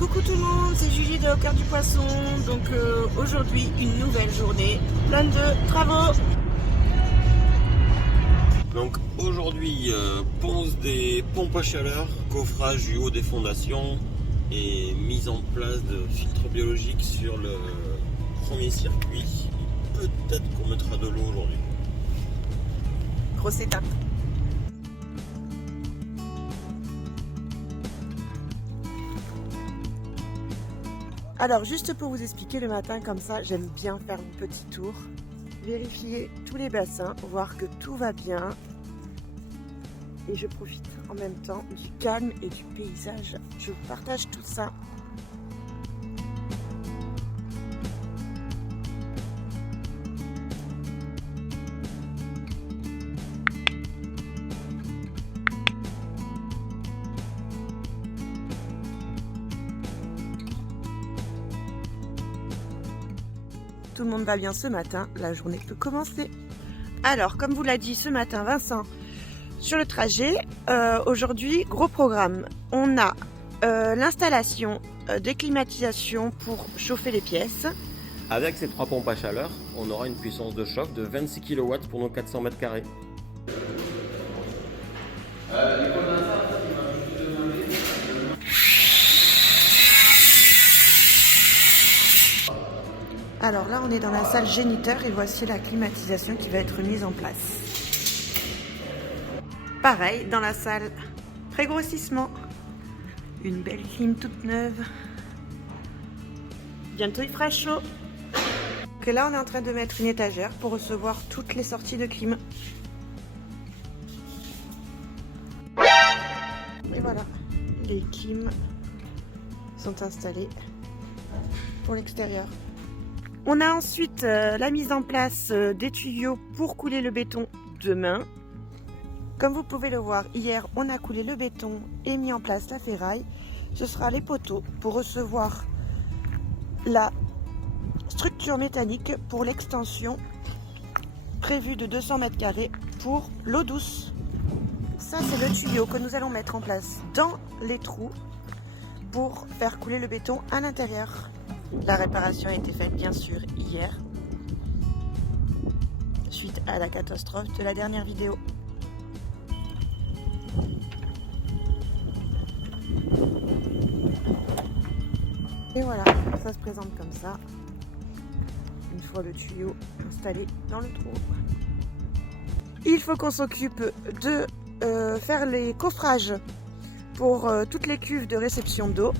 Coucou tout le monde, c'est Julie de Au Cœur du Poisson. Donc aujourd'hui une nouvelle journée pleine de travaux. Donc aujourd'hui ponce des pompes à chaleur, coffrage du haut des fondations et mise en place de filtres biologiques sur le premier circuit. Peut-être qu'on mettra de l'eau aujourd'hui. Grosse étape. Alors juste pour vous expliquer, le matin comme ça, j'aime bien faire un petit tour, vérifier tous les bassins, voir que tout va bien. Et je profite en même temps du calme et du paysage. Je vous partage tout ça. Tout le monde va bien ce matin, la journée peut commencer. Alors, comme vous l'a dit ce matin Vincent, sur le trajet, aujourd'hui, gros programme. On a l'installation des climatisations pour chauffer les pièces. Avec ces 3 pompes à chaleur, on aura une puissance de chauffe de 26 kW pour nos 400 mètres carrés. Alors là, on est dans la salle géniteur et voici la climatisation qui va être mise en place. Pareil, dans la salle prégrossissement, une belle clim toute neuve. Bientôt il fera chaud. Que là, on est en train de mettre une étagère pour recevoir toutes les sorties de clim. Et voilà, les clims sont installés pour l'extérieur. On a ensuite la mise en place des tuyaux pour couler le béton demain. Comme vous pouvez le voir, hier on a coulé le béton et mis en place la ferraille. Ce sera les poteaux pour recevoir la structure métallique pour l'extension prévue de 200 mètres carrés pour l'eau douce. Ça c'est le tuyau que nous allons mettre en place dans les trous pour faire couler le béton à l'intérieur. La réparation a été faite bien sûr hier, suite à la catastrophe de la dernière vidéo. Et voilà, ça se présente comme ça, une fois le tuyau installé dans le trou. Il faut qu'on s'occupe de faire les coffrages pour toutes les cuves de réception d'eau.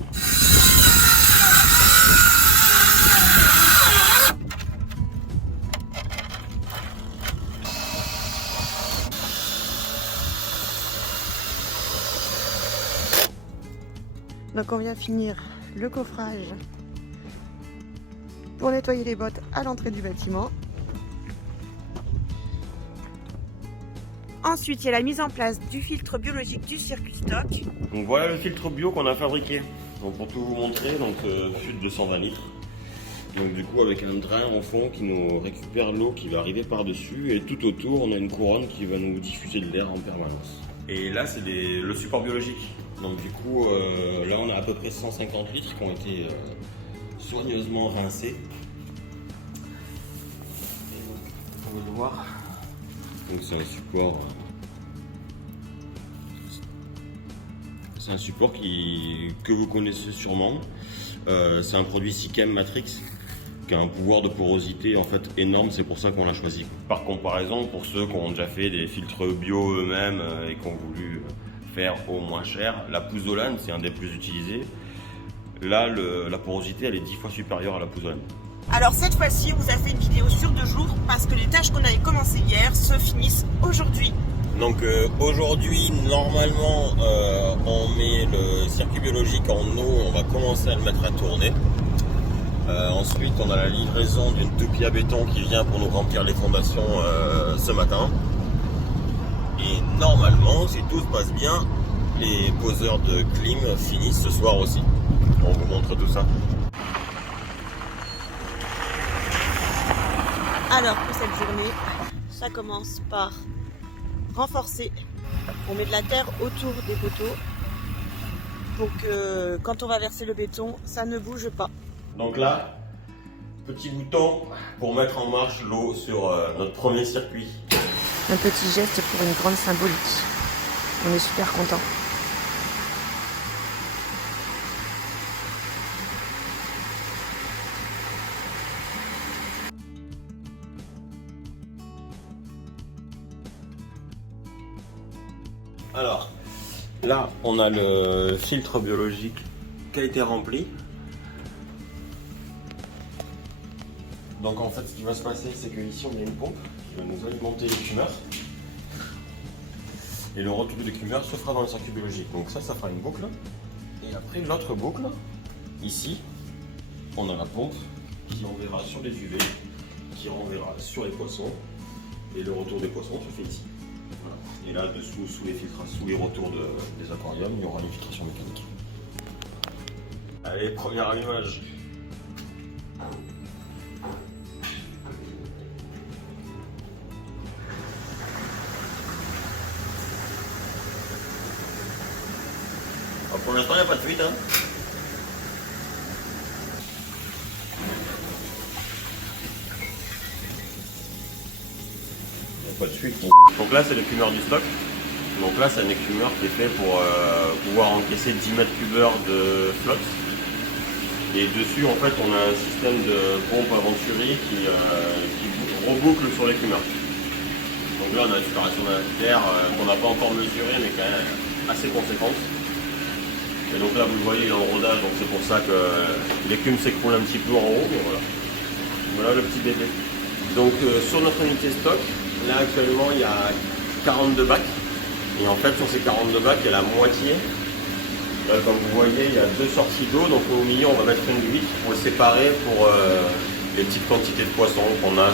Donc on vient finir le coffrage pour nettoyer les bottes à l'entrée du bâtiment. Ensuite, il y a la mise en place du filtre biologique du circuit stock. Donc voilà le filtre bio qu'on a fabriqué. Donc pour tout vous montrer, donc fût de 220 litres. Donc du coup avec un drain au fond qui nous récupère l'eau qui va arriver par-dessus et tout autour on a une couronne qui va nous diffuser de l'air en permanence. Et là c'est le support biologique. Donc du coup là on a à peu près 150 litres qui ont été soigneusement rincés. Et donc, on va le voir. Donc c'est un support. C'est un support que vous connaissez sûrement. C'est un produit Sichem Matrix qui a un pouvoir de porosité en fait énorme, c'est pour ça qu'on l'a choisi. Par comparaison, pour ceux qui ont déjà fait des filtres bio eux-mêmes et qui ont voulu faire au moins cher, la pouzzolane c'est un des plus utilisés. Là, la porosité elle est 10 fois supérieure à la pouzzolane. Alors cette fois-ci, on vous a fait une vidéo sur 2 jours parce que les tâches qu'on avait commencées hier se finissent aujourd'hui. Donc aujourd'hui, normalement, on met le circuit biologique en eau, on va commencer à le mettre à tourner. Ensuite, on a la livraison d'une toupie à béton qui vient pour nous remplir les fondations ce matin. Et normalement, si tout se passe bien, les poseurs de clim finissent ce soir aussi. On vous montre tout ça. Alors pour cette journée, ça commence par renforcer. On met de la terre autour des poteaux pour que quand on va verser le béton, ça ne bouge pas. Donc là, petit bouton pour mettre en marche l'eau sur notre premier circuit. Un petit geste pour une grande symbolique. On est super contents. Alors, là, on a le filtre biologique qui a été rempli. Donc en fait, ce qui va se passer, c'est qu'ici, on a une pompe qui va nous alimenter l'écumeur. Et le retour de l'écumeur se fera dans le circuit biologique. Donc ça fera une boucle. Et après, l'autre boucle, ici, on a la pompe qui enverra sur les UV, qui renverra sur les poissons. Et le retour des poissons se fait ici. Voilà. Et là, dessous, sous les retours des aquariums, il y aura une filtration mécanique. Allez, premier allumage. Alors pour l'instant, il n'y a pas de fuite. Hein. Pas de fuite. Donc là c'est l'écumeur du stock. Donc là c'est un écumeur qui est fait pour pouvoir encaisser 10 mètres cubeurs de flotte. Et dessus en fait on a un système de pompe à venturi qui reboucle sur l'écumeur. Donc là on a une séparation d'air qu'on n'a pas encore mesurée mais quand même assez conséquente. Et donc là vous le voyez il est en rodage, donc c'est pour ça que l'écume s'écroule un petit peu en haut, mais voilà. Voilà le petit bébé. Donc sur notre unité stock, là actuellement il y a 42 bacs et en fait sur ces 42 bacs il y a la moitié. Là, comme vous voyez il y a 2 sorties d'eau, donc au milieu on va mettre une huître pour le séparer pour les petites quantités de poissons qu'on a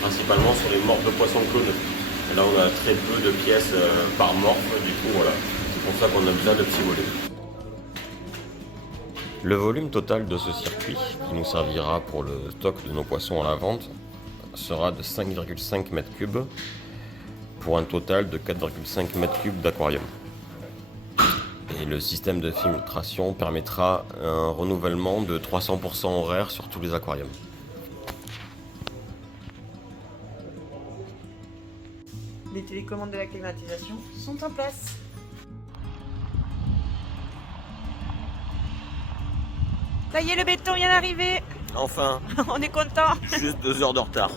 principalement sur les morphes de poissons cloneux. Et là on a très peu de pièces par morphe, du coup voilà, c'est pour ça qu'on a besoin de petits volets. Le volume total de ce circuit qui nous servira pour le stock de nos poissons à la vente sera de 5,5 m3 pour un total de 4,5 m3 d'aquarium. Et le système de filtration permettra un renouvellement de 300% horaire sur tous les aquariums. Les télécommandes de la climatisation sont en place. Ça y est, le béton vient d'arriver. Enfin, on est content. Juste 2 heures de retard.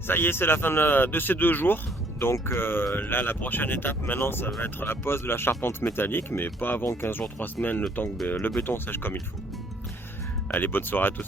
Ça y est, c'est la fin de ces 2 jours. Donc là, la prochaine étape maintenant, ça va être la pose de la charpente métallique, mais pas avant 15 jours, 3 semaines, le temps que le béton sèche comme il faut. Allez, bonne soirée à tous.